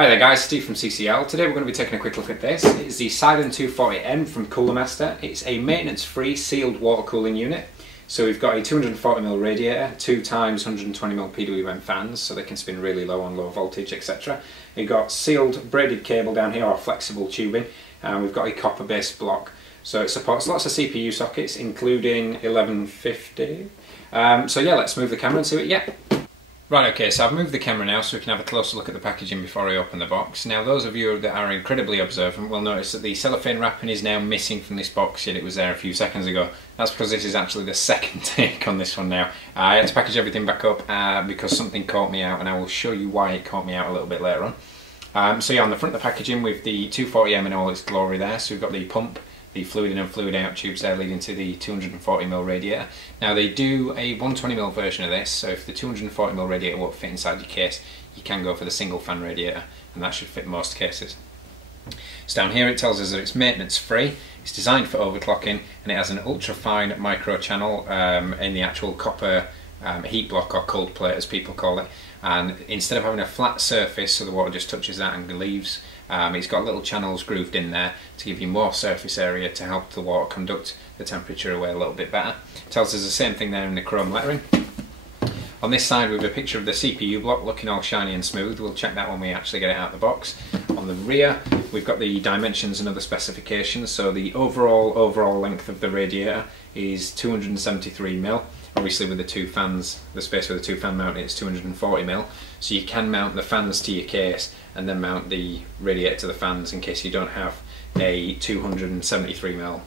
Hi there guys, Steve from CCL. Today we're going to be taking a quick look at this. It's the Seidon 240m from Cooler Master. It's a maintenance-free sealed water cooling unit. So we've got a 240mm radiator, 2 times 120mm PWM fans, so they can spin really low on low voltage, etc. We've got sealed braided cable down here, or flexible tubing, and we've got a copper-based block. So it supports lots of CPU sockets, including 1150. So yeah, let's move the camera and see what you get. Right, okay, so I've moved the camera now so we can have a closer look at the packaging before I open the box. Now those of you that are incredibly observant will notice that the cellophane wrapping is now missing from this box, yet it was there a few seconds ago. That's because this is actually the second take on this one now. I had to package everything back up because something caught me out, and I will show you why it caught me out a little bit later on. So yeah, on the front of the packaging with the 240m in all its glory there, so we've got the pump, the fluid in and fluid out tubes there leading to the 240mm radiator. Now they do a 120mm version of this, so if the 240mm radiator won't fit inside your case, you can go for the single fan radiator, and that should fit most cases. So down here it tells us that it's maintenance free, it's designed for overclocking, and it has an ultra fine micro channel in the actual copper heat block, or cold plate as people call it, and instead of having a flat surface so the water just touches that and leaves, it's got little channels grooved in there to give you more surface area to help the water conduct the temperature away a little bit better. It tells us the same thing there in the chrome lettering. On this side we have a picture of the CPU block looking all shiny and smooth. We'll check that when we actually get it out of the box. On the rear we've got the dimensions and other specifications. So the overall length of the radiator is 273mm. Obviously with the two fans, the space for the two fan mount is 240mm, so you can mount the fans to your case and then mount the radiator to the fans in case you don't have a 273mm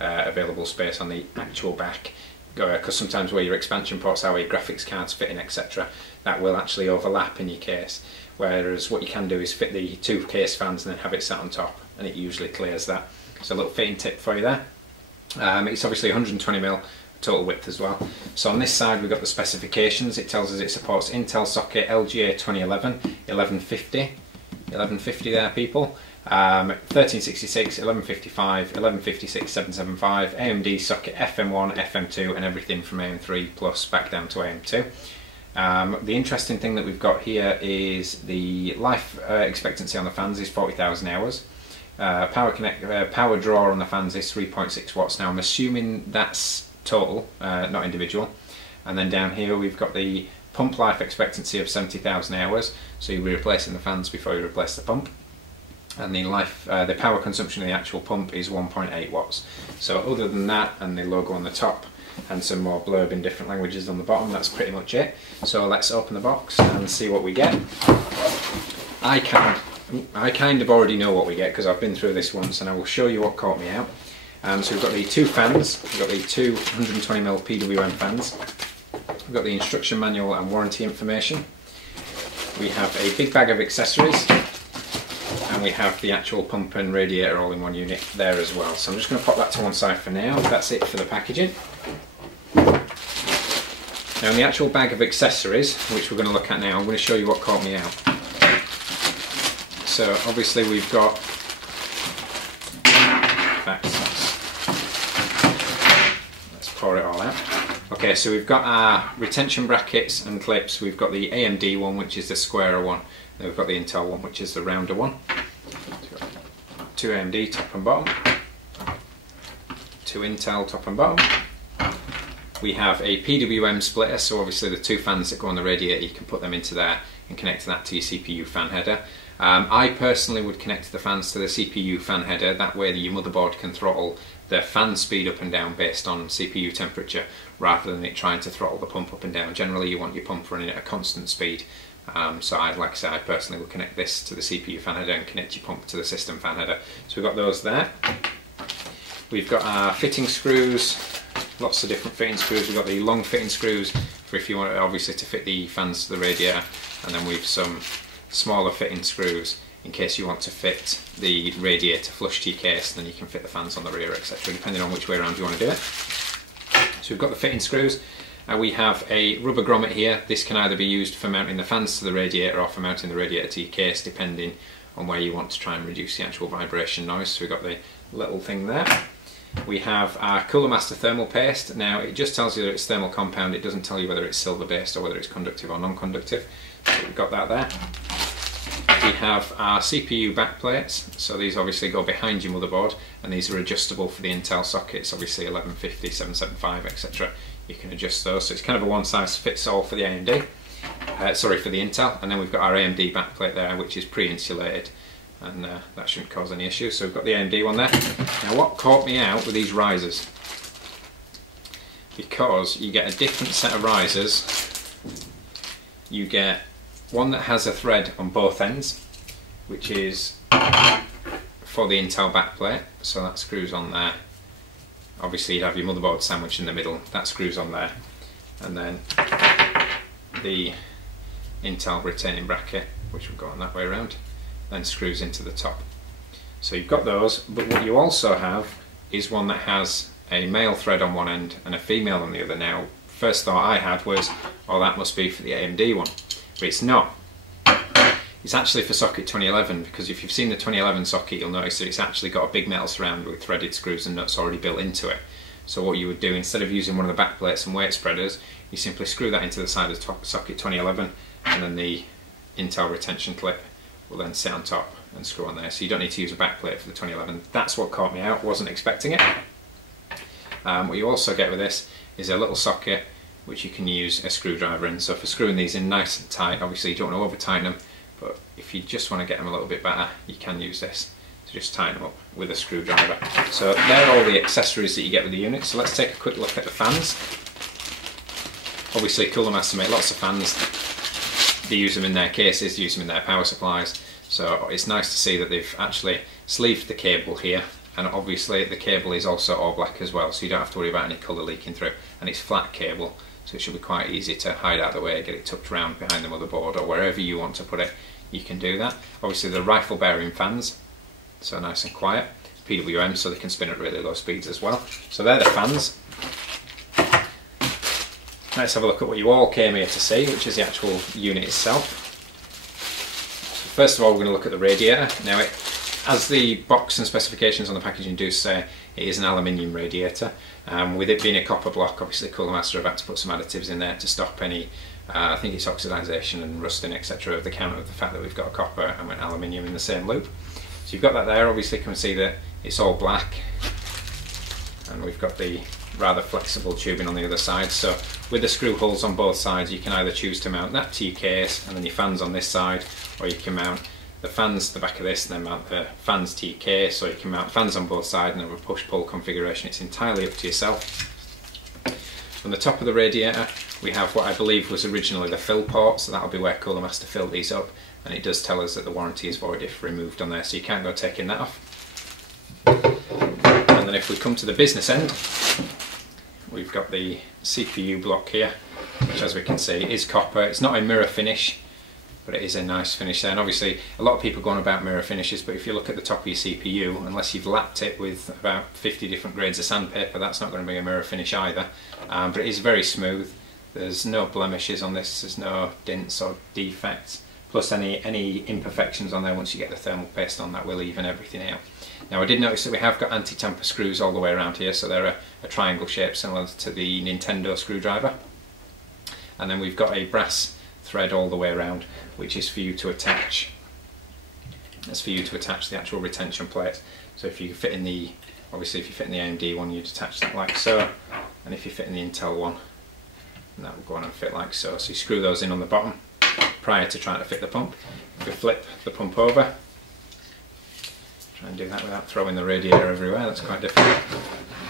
available space on the actual back, because sometimes where your expansion ports are, where your graphics cards fit in, etc., that will actually overlap in your case, whereas what you can do is fit the two case fans and then have it sat on top, and it usually clears that. So a little fitting tip for you there. It's obviously 120mm total width as well. So on this side we've got the specifications. It tells us it supports Intel socket LGA 2011, 1150 there people, 1366, 1155, 1156, 775, AMD socket FM1, FM2 and everything from AM3 plus back down to AM2. The interesting thing that we've got here is the life expectancy on the fans is 40,000 hours. Power draw on the fans is 3.6 watts. Now I'm assuming that's total, not individual. And then down here we've got the pump life expectancy of 70,000 hours, so you'll be replacing the fans before you replace the pump. And the power consumption of the actual pump is 1.8 watts. So other than that, and the logo on the top and some more blurb in different languages on the bottom, that's pretty much it. So let's open the box and see what we get. I kind of already know what we get because I've been through this once, and I will show you what caught me out. So we've got the two fans, we've got the two 120mm PWM fans, we've got the instruction manual and warranty information, we have a big bag of accessories, and we have the actual pump and radiator all in one unit there as well. So I'm just going to pop that to one side for now. That's it for the packaging. Now in the actual bag of accessories, which we're going to look at now, I'm going to show you what caught me out. So obviously we've got pour it all out. Okay, so we've got our retention brackets and clips. We've got the AMD one, which is the squarer one, then we've got the Intel one, which is the rounder one. So two AMD top and bottom, two Intel top and bottom. We have a PWM splitter, so obviously the two fans that go on the radiator, you can put them into there and connect that to your CPU fan header. I personally would connect the fans to the CPU fan header, that way your motherboard can throttle the fan speed up and down based on CPU temperature, rather than it trying to throttle the pump up and down. Generally you want your pump running at a constant speed, so like I said, I personally will connect this to the CPU fan header and connect your pump to the system fan header. So we've got those there. We've got our fitting screws, lots of different fitting screws. We've got the long fitting screws for if you want obviously to fit the fans to the radiator, and then we've some smaller fitting screws in case you want to fit the radiator flush to your case, then you can fit the fans on the rear, etc., depending on which way around you want to do it. So we've got the fitting screws, and we have a rubber grommet here. This can either be used for mounting the fans to the radiator or for mounting the radiator to your case, depending on where you want to try and reduce the actual vibration noise. So we've got the little thing there. We have our Cooler Master thermal paste. Now it just tells you that it's thermal compound, it doesn't tell you whether it's silver based or whether it's conductive or non-conductive. So we've got that there. we have our CPU backplates. So these obviously go behind your motherboard, and these are adjustable for the Intel sockets, obviously 1150, 775, etc. You can adjust those, so it's kind of a one size fits all for the AMD. Sorry, for the Intel. And then we've got our AMD backplate there, which is pre-insulated, and that shouldn't cause any issues. So we've got the AMD one there. Now what caught me out with these risers, because you get a different set of risers. You get one that has a thread on both ends, which is for the Intel backplate, so that screws on there. Obviously you'd have your motherboard sandwiched in the middle, that screws on there, and then the Intel retaining bracket, which will go on that way around, then screws into the top. So you've got those, but what you also have is one that has a male thread on one end and a female on the other. Now, first thought I had was, oh, that must be for the AMD one, but it's not. It's actually for socket 2011, because if you've seen the 2011 socket, you'll notice that it's actually got a big metal surround with threaded screws and nuts already built into it. So what you would do, instead of using one of the back plates and weight spreaders, you simply screw that into the side of the top socket 2011, and then the Intel retention clip will then sit on top and screw on there. So you don't need to use a back plate for the 2011. That's what caught me out, wasn't expecting it. What you also get with this is a little socket which you can use a screwdriver in. So for screwing these in nice and tight, obviously you don't want to over tighten them, but if you just want to get them a little bit better, you can use this to just tighten them up with a screwdriver. So they're all the accessories that you get with the unit. So let's take a quick look at the fans. Obviously Cooler Master make lots of fans. They use them in their cases, they use them in their power supplies. So it's nice to see that they've actually sleeved the cable here, and obviously the cable is also all black as well, so you don't have to worry about any colour leaking through, and it's flat cable, so it should be quite easy to hide out of the way, get it tucked around behind the motherboard or wherever you want to put it. You can do that. Obviously the rifle bearing fans, so nice and quiet. PWM, so they can spin at really low speeds as well. So they're the fans. Let's have a look at what you all came here to see, which is the actual unit itself. So first of all, we're going to look at the radiator. Now, as the box and specifications on the packaging do say, it is an aluminium radiator. With it being a copper block, obviously Cooler Master have had to put some additives in there to stop any, I think it's oxidisation and rusting, etc. of the count of the fact that we've got copper and aluminium in the same loop. So you've got that there. Obviously you can see that it's all black, and we've got the rather flexible tubing on the other side. So with the screw holes on both sides, you can either choose to mount that to your case and then your fans on this side, or you can mount the fans to the back of this and then mount the fans to your case, or you can mount fans on both sides and have a push-pull configuration. It's entirely up to yourself. On the top of the radiator we have what I believe was originally the fill port, so that'll be where Cooler Master filled these up, and it does tell us that the warranty is void if removed on there, so you can't go taking that off. And then if we come to the business end, we've got the CPU block here, which as we can see is copper. It's not a mirror finish, but it is a nice finish there. And obviously a lot of people go on about mirror finishes, but if you look at the top of your CPU, unless you've lapped it with about 50 different grades of sandpaper, that's not going to be a mirror finish either. But it is very smooth. There's no blemishes on this, there's no dents or defects, plus any imperfections on there. Once you get the thermal paste on, that will even everything out. Now I did notice that we have got anti-tamper screws all the way around here, so they're a triangle shape similar to the Nintendo screwdriver. And then we've got a brass thread all the way around, which is for you to attach. That's for you to attach the actual retention plate. So if you fit in the, obviously if you fit in the AMD one, you'd attach that like so, and if you fit in the Intel one, that will go on and fit like so. So you screw those in on the bottom prior to trying to fit the pump. If we flip the pump over, try and do that without throwing the radiator everywhere, that's quite difficult.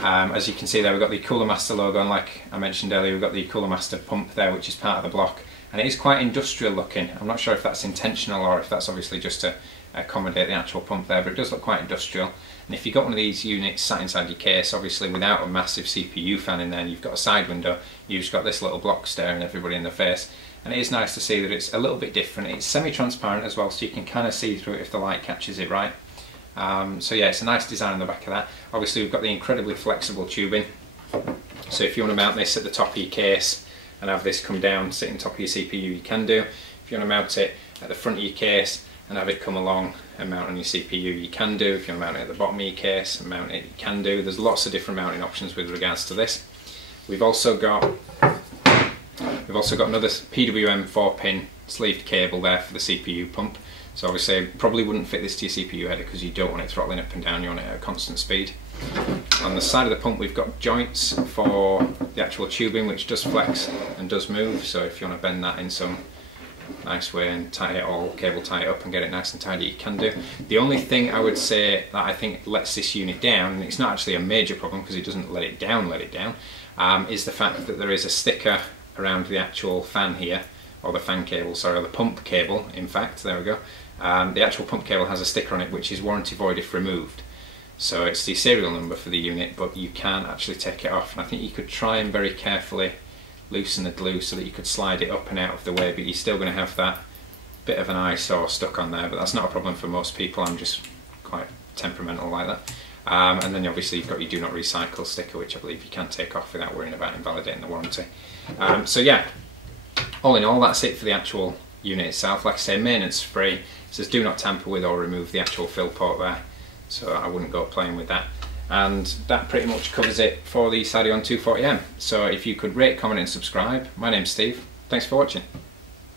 As you can see there, we've got the Cooler Master logo, and like I mentioned earlier, we've got the Cooler Master pump there, which is part of the block, and it is quite industrial looking. I'm not sure if that's intentional or if that's obviously just to accommodate the actual pump there, but it does look quite industrial. And if you've got one of these units sat inside your case, obviously without a massive CPU fan in there, and you've got a side window, you've just got this little block staring everybody in the face. And it is nice to see that it's a little bit different. It's semi-transparent as well, so you can kind of see through it if the light catches it right. So yeah, it's a nice design on the back of that. Obviously we've got the incredibly flexible tubing, so if you want to mount this at the top of your case and have this come down, sit on top of your CPU, you can do. If you want to mount it at the front of your case and have it come along and mount on your CPU, you can do. If you want to mount it at the bottom of your case and mount it, you can do. There's lots of different mounting options with regards to this. We've also got another PWM 4-pin sleeved cable there for the CPU pump. So obviously probably wouldn't fit this to your CPU header because you don't want it throttling up and down, you want it at a constant speed. On the side of the pump we've got joints for the actual tubing, which does flex and does move, so if you want to bend that in some nice way and tie it all, cable tie it up and get it nice and tidy, you can do. The only thing I would say that I think lets this unit down, and it's not actually a major problem because it doesn't let it down, is the fact that there is a sticker around the actual fan here, or the fan cable, sorry, or the pump cable, in fact, there we go. The actual pump cable has a sticker on it which is warranty void if removed. So it's the serial number for the unit, but you can actually take it off, and I think you could try and very carefully loosen the glue so that you could slide it up and out of the way, but you're still going to have that bit of an eyesore stuck on there, but that's not a problem for most people. I'm just quite temperamental like that. And then obviously you've got your do not recycle sticker, which I believe you can take off without worrying about invalidating the warranty. So yeah, all in all, that's it for the actual unit itself. Like I say, maintenance free. It says do not tamper with or remove the actual fill port there, so I wouldn't go playing with that. And that pretty much covers it for the Seidon 240m. So if you could rate, comment and subscribe. My name's Steve. Thanks for watching.